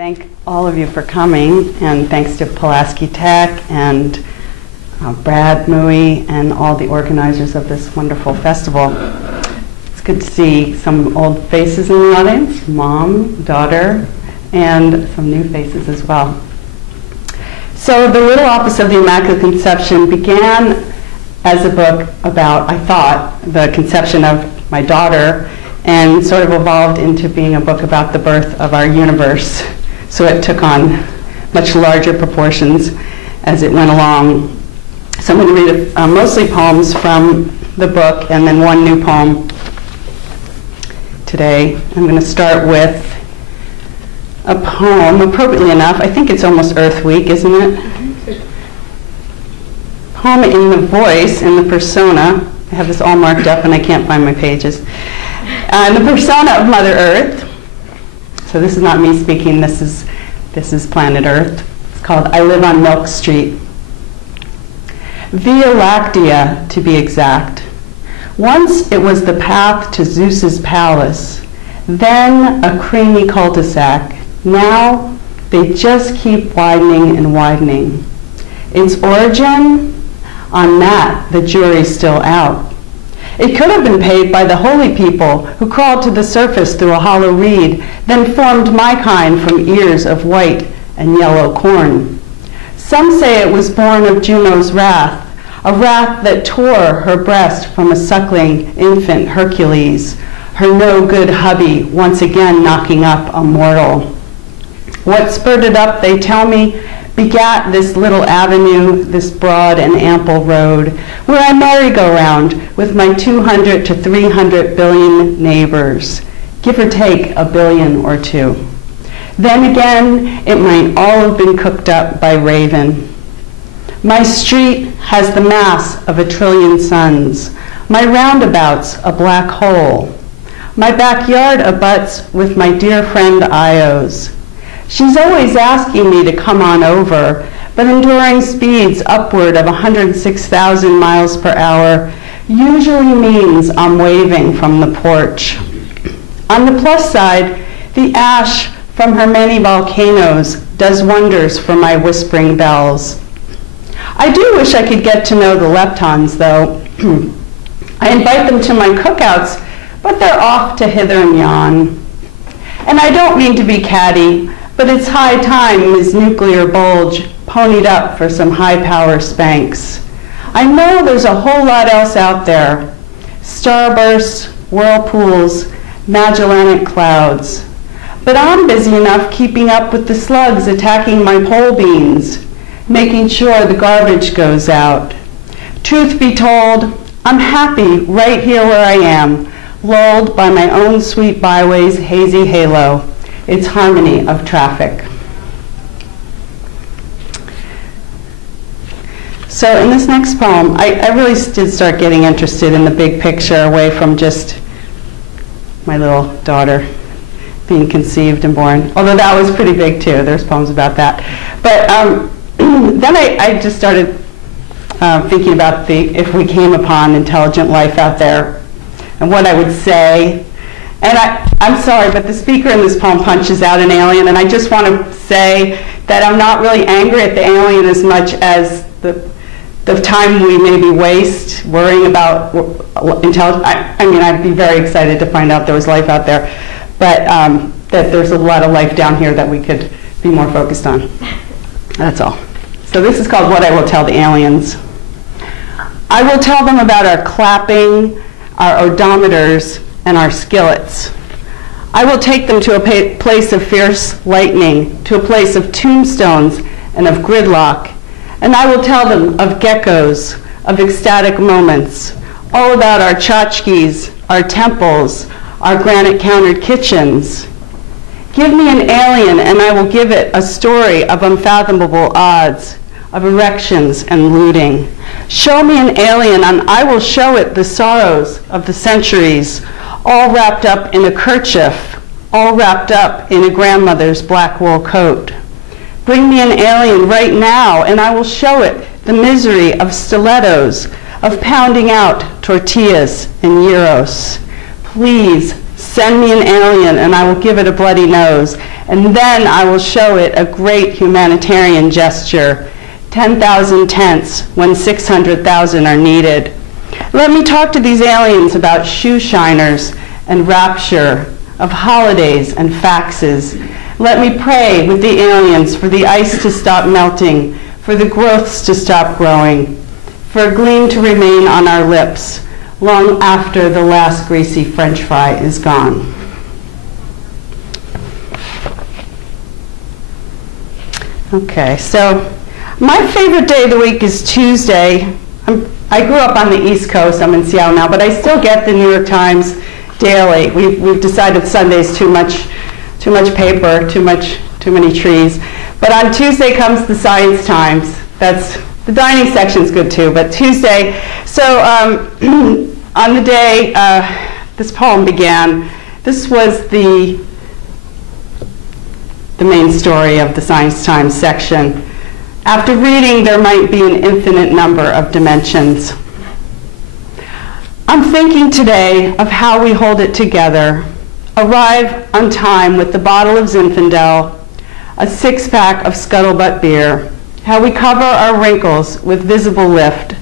thank all of you for coming, and thanks to Pulaski Tech and Brad Mui and all the organizers of this wonderful festival. It's good to see some old faces in the audience, mom, daughter, and some new faces as well. So The Little Office of the Immaculate Conception began as a book about, I thought, the conception of my daughter, and sort of evolved into being a book about the birth of our universe. So it took on much larger proportions as it went along. So I'm going to read mostly poems from the book and then one new poem today. I'm going to start with a poem, appropriately enough. I think it's almost Earth Week, isn't it? Poem in the voice, in the persona. I have this all marked up and I can't find my pages. The persona of Mother Earth. So this is not me speaking, this is planet Earth. It's called I Live on Milk Street. Via Lactea, to be exact. Once it was the path to Zeus's palace, then a creamy cul-de-sac. Now they just keep widening and widening. Its origin? On that, the jury's still out. It could have been paid by the holy people who crawled to the surface through a hollow reed, then formed my kind from ears of white and yellow corn. Some say it was born of Juno's wrath, a wrath that tore her breast from a suckling infant Hercules, her no-good hubby once again knocking up a mortal. What spurred it up, they tell me, begat this little avenue, this broad and ample road, where I merry-go-round with my 200 to 300 billion neighbors, give or take a billion or two. Then again, it might all have been cooked up by raven. My street has the mass of a trillion suns, my roundabouts a black hole. My backyard abuts with my dear friend Io's. She's always asking me to come on over, but enduring speeds upward of 106,000 miles per hour usually means I'm waving from the porch. On the plus side, the ash from her many volcanoes does wonders for my whispering bells. I do wish I could get to know the leptons, though. I invite them to my cookouts, but they're off to hither and yon. And I don't mean to be catty, but it's high time Ms. Nuclear Bulge ponied up for some high-power spanks. I know there's a whole lot else out there. Starbursts, whirlpools, Magellanic clouds. But I'm busy enough keeping up with the slugs attacking my pole beans, making sure the garbage goes out. Truth be told, I'm happy right here where I am, lulled by my own sweet byway's hazy halo. Its harmony of traffic. So in this next poem, I really did start getting interested in the big picture away from just my little daughter being conceived and born, although that was pretty big too. There's poems about that. But then I just started thinking about if we came upon intelligent life out there and what I would say. And I'm sorry, but the speaker in this poem punches out an alien, and I just want to say that I'm not really angry at the alien as much as the time we maybe waste worrying about intelligence. I mean, I'd be very excited to find out there was life out there, but that there's a lot of life down here that we could be more focused on. That's all. So this is called What I Will Tell the Aliens. I will tell them about our clapping, our odometers, and our skillets. I will take them to a place of fierce lightning, to a place of tombstones and of gridlock, and I will tell them of geckos, of ecstatic moments, all about our tchotchkes, our temples, our granite-countered kitchens. Give me an alien and I will give it a story of unfathomable odds, of erections and looting. Show me an alien and I will show it the sorrows of the centuries, all wrapped up in a kerchief, all wrapped up in a grandmother's black wool coat. Bring me an alien right now, and I will show it the misery of stilettos, of pounding out tortillas and gyros. Please send me an alien, and I will give it a bloody nose, and then I will show it a great humanitarian gesture, 10,000 tents when 600,000 are needed. Let me talk to these aliens about shoe shiners and rapture, of holidays and faxes. Let me pray with the aliens for the ice to stop melting, for the growths to stop growing, for a gleam to remain on our lips long after the last greasy French fry is gone. Okay, so my favorite day of the week is Tuesday. I grew up on the East Coast. I'm in Seattle now, but I still get the New York Times daily. We've decided Sunday's too much paper, too many trees. But on Tuesday comes the Science Times. The dining section's good too, but Tuesday. So on the day this poem began, this was the main story of the Science Times section. After reading, there might be an infinite number of dimensions. I'm thinking today of how we hold it together, arrive on time with the bottle of Zinfandel, a six-pack of Scuttlebutt beer, how we cover our wrinkles with visible lift,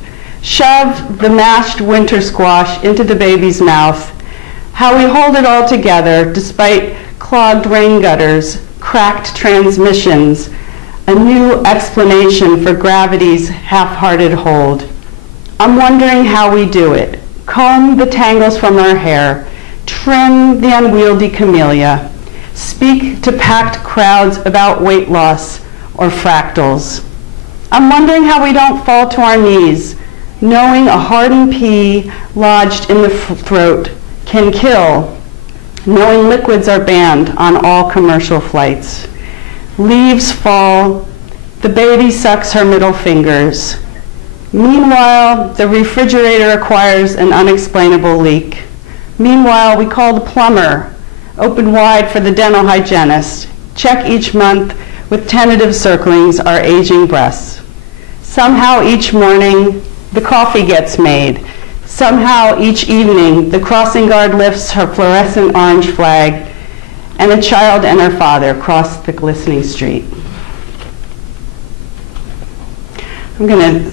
shove the mashed winter squash into the baby's mouth, how we hold it all together despite clogged rain gutters, cracked transmissions, a new explanation for gravity's half-hearted hold. I'm wondering how we do it. Comb the tangles from our hair, trim the unwieldy camellia, speak to packed crowds about weight loss or fractals. I'm wondering how we don't fall to our knees, knowing a hardened pea lodged in the throat can kill, knowing liquids are banned on all commercial flights. Leaves fall, the baby sucks her middle fingers. Meanwhile, the refrigerator acquires an unexplainable leak. Meanwhile, we call the plumber, open wide for the dental hygienist, check each month with tentative circlings our aging breasts. Somehow each morning, the coffee gets made. Somehow each evening, the crossing guard lifts her fluorescent orange flag, and a child and her father cross the glistening street. I'm going to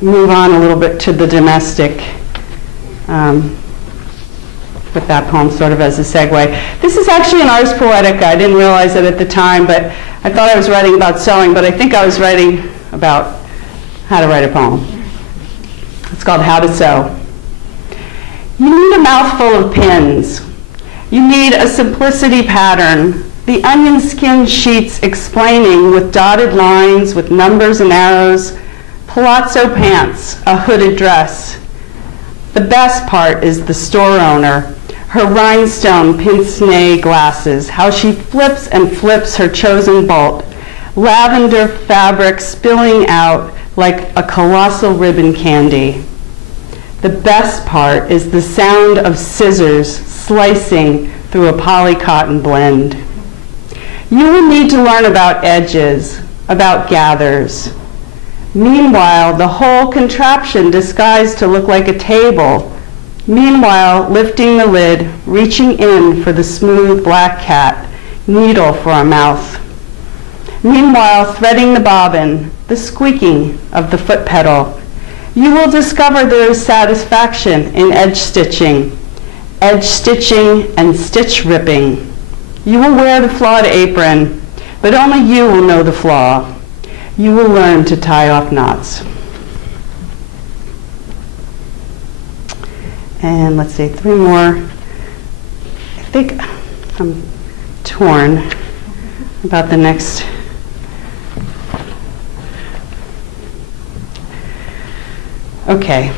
move on a little bit to the domestic with that poem sort of as a segue. This is actually an Ars Poetica. I didn't realize it at the time, but I thought I was writing about sewing, but I think I was writing about how to write a poem. It's called How to Sew. You need a mouthful of pins. You need a simplicity pattern, the onion skin sheets explaining with dotted lines, with numbers and arrows, palazzo pants, a hooded dress. The best part is the store owner, her rhinestone pince-nez glasses, how she flips and flips her chosen bolt, lavender fabric spilling out like a colossal ribbon candy. The best part is the sound of scissors slicing through a polycotton blend. You will need to learn about edges, about gathers. Meanwhile, the whole contraption disguised to look like a table. Meanwhile, lifting the lid, reaching in for the smooth black cat, needle for a mouth. Meanwhile, threading the bobbin, the squeaking of the foot pedal. You will discover there is satisfaction in edge stitching and stitch ripping. You will wear the flawed apron, but only you will know the flaw. You will learn to tie off knots. And let's see, 3 more. I think I'm torn about the next. Okay,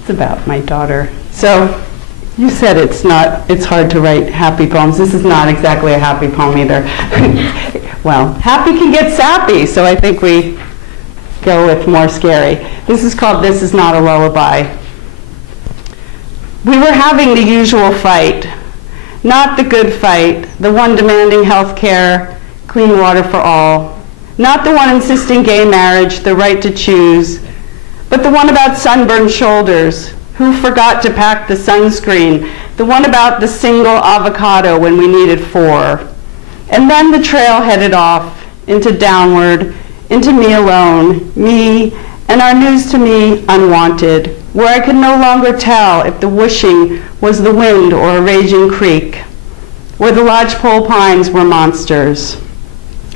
it's about my daughter. So you said it's hard to write happy poems. This is not exactly a happy poem either. Well, happy can get sappy, so I think we go with more scary. This is called This Is Not a Lullaby. We were having the usual fight, not the good fight, the one demanding health care, clean water for all, not the one insisting gay marriage, the right to choose, but the one about sunburned shoulders, who forgot to pack the sunscreen, the one about the single avocado when we needed 4, And then the trail headed off into downward, into me alone, me, and our news to me unwanted, where I could no longer tell if the whooshing was the wind or a raging creek, where the lodgepole pines were monsters.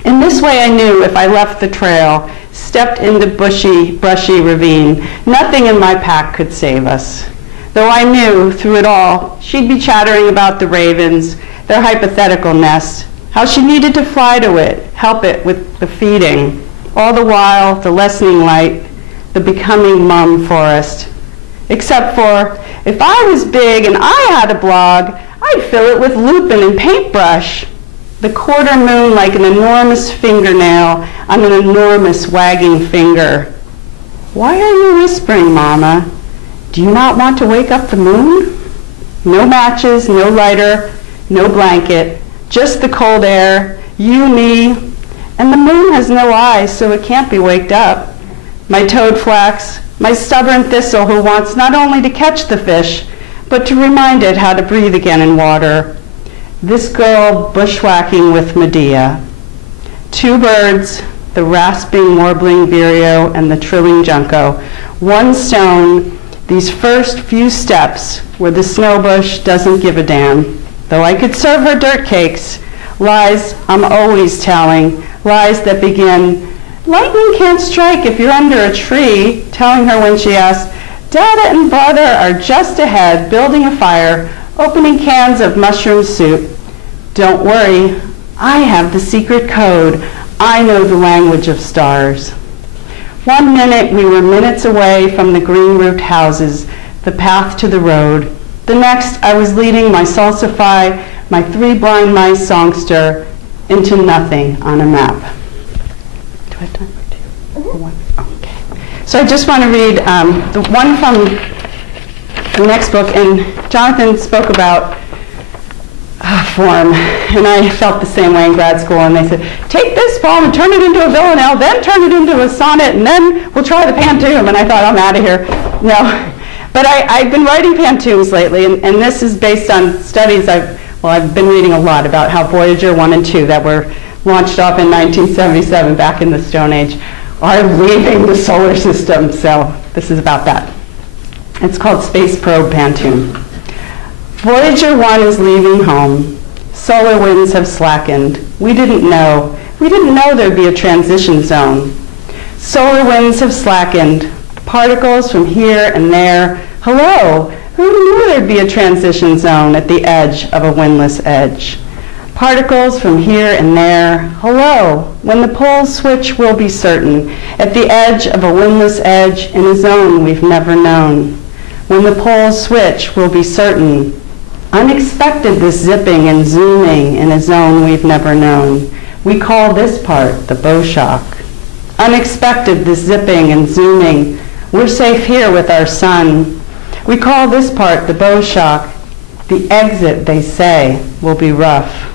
In this way I knew if I left the trail, stepped into brushy ravine, nothing in my pack could save us. Though I knew, through it all, she'd be chattering about the ravens, their hypothetical nest, how she needed to fly to it, help it with the feeding, all the while the lessening light, the becoming mum forest. Except for, if I was big and I had a blog, I'd fill it with lupin and paintbrush. The quarter moon like an enormous fingernail on an enormous wagging finger. Why are you whispering, Mama? Do you not want to wake up the moon? No matches, no lighter, no blanket, just the cold air, you, me, and the moon has no eyes, so it can't be waked up. My toad flax, my stubborn thistle who wants not only to catch the fish, but to remind it how to breathe again in water. This girl bushwhacking with Medea. Two birds, the rasping, warbling vireo and the trilling junco. One stone, these first few steps where the snowbush doesn't give a damn. Though I could serve her dirt cakes, lies I'm always telling, lies that begin, lightning can't strike if you're under a tree, telling her when she asks, Dada and brother are just ahead, building a fire, opening cans of mushroom soup. Don't worry, I have the secret code. I know the language of stars. 1 minute we were minutes away from the green-roofed houses, the path to the road. The next I was leading my salsify, my 3 blind mice songster, into nothing on a map. Do I have time for 2 or 1? Okay. So I just want to read the one from the next book, and Jonathan spoke about form, and I felt the same way in grad school, and they said, take this poem and turn it into a villanelle, then turn it into a sonnet, and then we'll try the pantoum, and I thought, I'm out of here. No. But I've been writing pantoums lately, and this is based on studies I've been reading a lot about how Voyager 1 and 2 that were launched off in 1977 back in the Stone Age are leaving the solar system, so this is about that. It's called Space Probe Pantoum. Voyager 1 is leaving home. Solar winds have slackened. We didn't know there'd be a transition zone. Solar winds have slackened. Particles from here and there. Hello, who knew there'd be a transition zone at the edge of a windless edge? Particles from here and there. Hello, when the poles switch we'll be certain, at the edge of a windless edge in a zone we've never known. When the poles switch we'll be certain. Unexpected this zipping and zooming in a zone we've never known. We call this part the bow shock. Unexpected this zipping and zooming. We're safe here with our sun. We call this part the bow shock. The exit, they say, will be rough.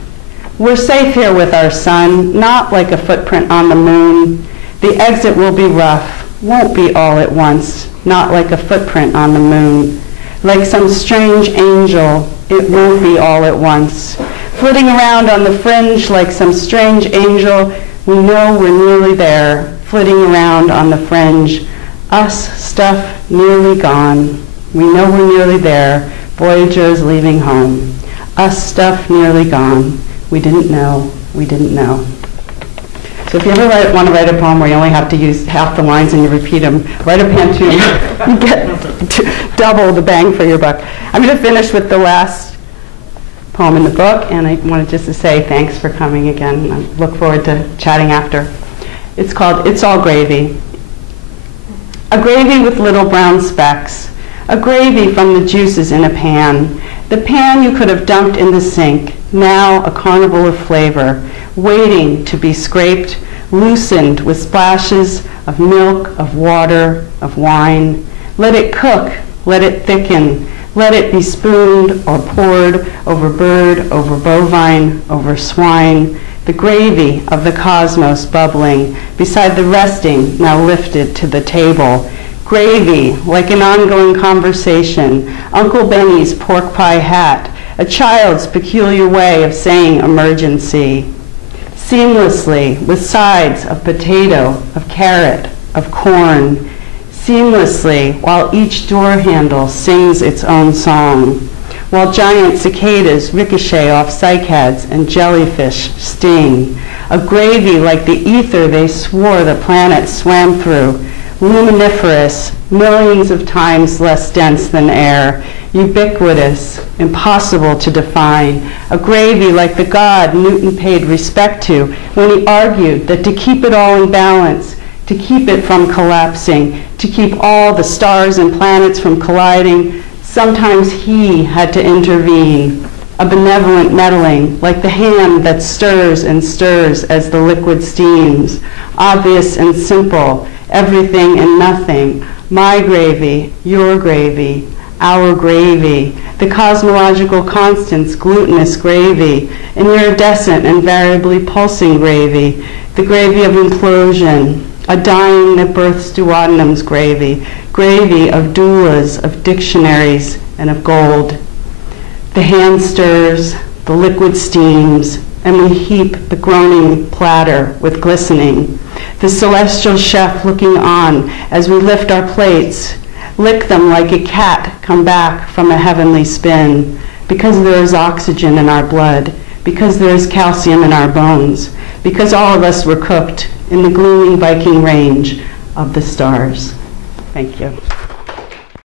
We're safe here with our sun, not like a footprint on the moon. The exit will be rough, won't be all at once, not like a footprint on the moon. Like some strange angel, it won't be all at once. Flitting around on the fringe like some strange angel, we know we're nearly there, flitting around on the fringe. Us, stuff nearly gone. We know we're nearly there. Voyager's leaving home. Us, stuff nearly gone. We didn't know. We didn't know. So if you ever want to write a poem where you only have to use half the lines and you repeat them, write a pantoum. You get double the bang for your buck. I'm going to finish with the last poem in the book, and I wanted just to say thanks for coming again. I look forward to chatting after. It's called It's All Gravy. A gravy with little brown specks. A gravy from the juices in a pan. The pan you could have dumped in the sink. Now a carnival of flavor, waiting to be scraped, loosened with splashes of milk, of water, of wine. Let it cook, let it thicken, let it be spooned or poured over bird, over bovine, over swine. The gravy of the cosmos bubbling beside the resting now lifted to the table. Gravy like an ongoing conversation, Uncle Benny's pork pie hat, a child's peculiar way of saying emergency. seamlessly with sides of potato, of carrot, of corn, seamlessly while each door handle sings its own song, while giant cicadas ricochet off cycads and jellyfish sting, a gravy like the ether they swore the planet swam through, luminiferous, millions of times less dense than air, ubiquitous, impossible to define, a gravy like the God Newton paid respect to when he argued that to keep it all in balance, to keep it from collapsing, to keep all the stars and planets from colliding, sometimes he had to intervene, a benevolent meddling like the hand that stirs and stirs as the liquid steams, obvious and simple, everything and nothing, my gravy, your gravy, our gravy, the cosmological constants, glutinous gravy, an iridescent and variably pulsing gravy, the gravy of implosion, a dying that births duodenum's gravy, gravy of doulas, of dictionaries, and of gold. The hand stirs, the liquid steams, and we heap the groaning platter with glistening. The celestial chef looking on as we lift our plates, lick them like a cat come back from a heavenly spin, because there is oxygen in our blood, because there is calcium in our bones, because all of us were cooked in the gleaming Viking range of the stars. Thank you.